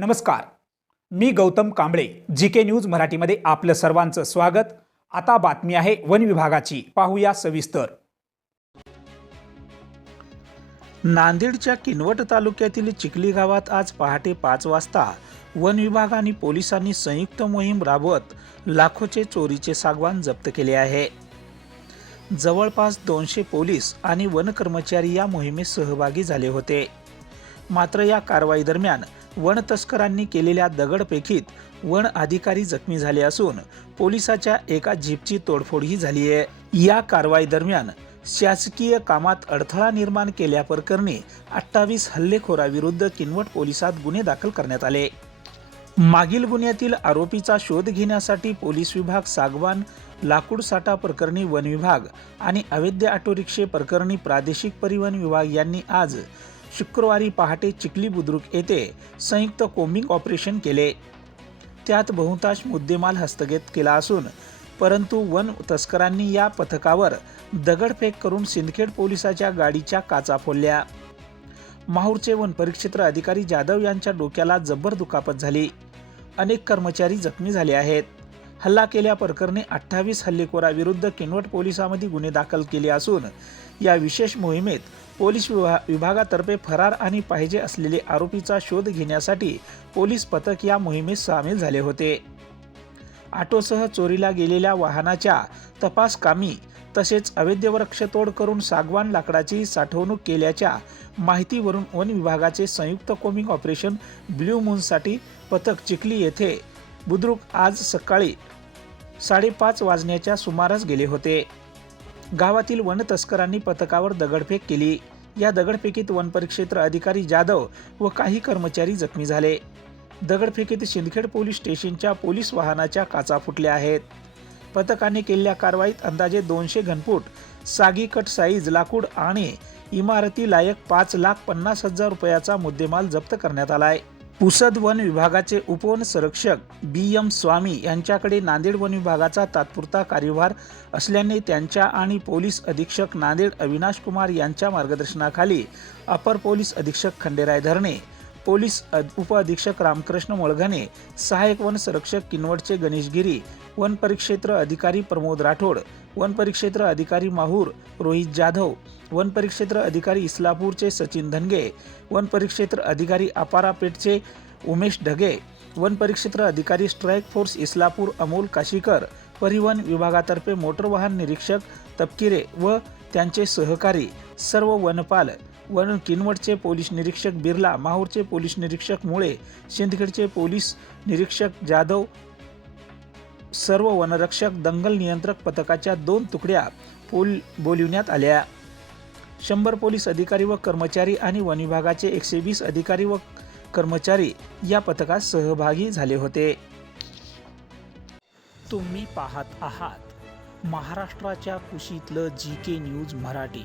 नमस्कार. मी Gautam Kamble G K news मराठीमध्ये आपलं सर्वांचं स्वागत. आता बातमी आहे वन विभागाची. पाहूया सविस्तर. नांदेडच्या किनवट तालुक्यातील चिखली गावात आज पहाटे पाच वाजता वन विभाग आणि पोलिसांनी संयुक्त मोहीम राबवत लाखोचे चोरीचे सागवान जप्त केले आहे. जवळपास दोनशे पोलीस आणि वन कर्मचारी या मोहिमेत सहभागी झाले होते. मात्र या कारवाई दरम्यान वन तस्करांनी केलेल्या दगडफेकीत वन अधिकारी जखमी झाले असून पोलिसाच्या एका जीपची तोडफोडही झाली आहे. या कारवाई दरम्यान शासकीय कामात अडथळा निर्माण केल्याप्रकरणी अठ्ठावीस हल्लेखोराविरुद्ध किनवट पोलिसात गुन्हे दाखल करण्यात आले. मागील गुन्ह्यातील आरोपीचा शोध घेण्यासाठी पोलीस विभाग सागवान लाकूड साठा प्रकरणी वन विभाग आणि अवैध ऑटोरिक्षे प्रकरणी प्रादेशिक परिवहन विभाग यांनी आज शुक्रवारी पहाटे चिखली बुद्रुक येथे संयुक्त कोम्बिंग ऑपरेशन केले. त्यात बहुतांश मुद्देमाल हस्तगत केला असून परंतु वन तस्करांनी या पथकावर दगडफेक करून सिंदखेड पोलिसाच्या गाडीच्या काचा फोडल्या. माहूरचे वन परिक्षेत्र अधिकारी जाधव यांच्या डोक्याला जबर दुखापत झाली. अनेक कर्मचारी जखमी झाले आहेत. हल्ला केल्या प्रकरणी अठ्ठावीस हल्लेखोराविरुद्ध किनवट पोलिसांमध्ये गुन्हे दाखल केले असून या विशेष मोहिमेत पोलीस विभा विभागातर्फे फरार आणि पाहिजे असलेले आरोपीचा शोध घेण्यासाठी पोलीस पथक या मोहिमेत सामील झाले होते. ऑटोसह चोरीला गेलेल्या वाहनाच्या तपास कामी तसेच अवैध वृक्षतोड करून सागवान लाकडाची साठवणूक केल्याच्या माहितीवरून वन विभागाचे संयुक्त कोमिंग ऑपरेशन ब्ल्यू मूनसाठी पथक चिखली येथे बुद्रुक आज सकाळी साडेपाच वाजण्याच्या सुमारास गेले होते. गावातील वन तस्करांनी पथकावर दगडफेक केली. या दगडफेकीत वनपरिक्षेत्र अधिकारी जाधव व काही कर्मचारी जखमी झाले. दगडफेकीत शिंदखेड पोलीस स्टेशनच्या पोलीस वाहनाच्या काचा फुटल्या आहेत. पथकाने केलेल्या कारवाईत अंदाजे दोनशे घनफूट सागी कट साईज लाकूड आणि इमारती लायक पाच लाख पन्नास हजार रुपयाचा मुद्देमाल जप्त करण्यात आलाय. पुसद वन विभागाचे उपवन संरक्षक बी एम स्वामी यांच्याकडे नांदेड वन विभागाचा तात्पुरता कार्यभार असल्याने त्यांच्या आणि पोलीस अधीक्षक नांदेड अविनाश कुमार यांच्या मार्गदर्शनाखाली अपर पोलीस अधीक्षक खंडेराय धरणे पोलीस उपअधीक्षक रामकृष्ण मोळघाने सहाय्यक वन संरक्षक किनवटचे गणेश गिरी वन परिक्षेत्र अधिकारी प्रमोद राठोड वन परिक्षेत्र अधिकारी माहूर रोहित जाधव वन परिक्षेत्र अधिकारी इस्लापूरचे सचिन धनगे वन परिक्षेत्र अधिकारी अपारा पेठचे उमेश ढगे वन परिक्षेत्र अधिकारी स्ट्राईक फोर्स इस्लापूर अमोल काशीकर परिवहन विभागातर्फे मोटर वाहन निरीक्षक तपकिरे व त्यांचे सहकारी सर्व वनपाल वन किनवटचे पोलीस निरीक्षक बिर्ला माहूरचे पोलीस निरीक्षक मुळे सिंदखेडचे पोलीस निरीक्षक जाधव सर्व वनरक्षक दंगल नियंत्रक पथकाच्या दोन तुकड्या पोल बोलविण्यात आल्या. शंभर पोलीस अधिकारी व कर्मचारी आणि वन विभागाचे एकशे वीस अधिकारी व कर्मचारी या पथकात सहभागी झाले होते. तुम्ही पाहत आहात महाराष्ट्राच्या कुशीतलं जी के न्यूज मराठी.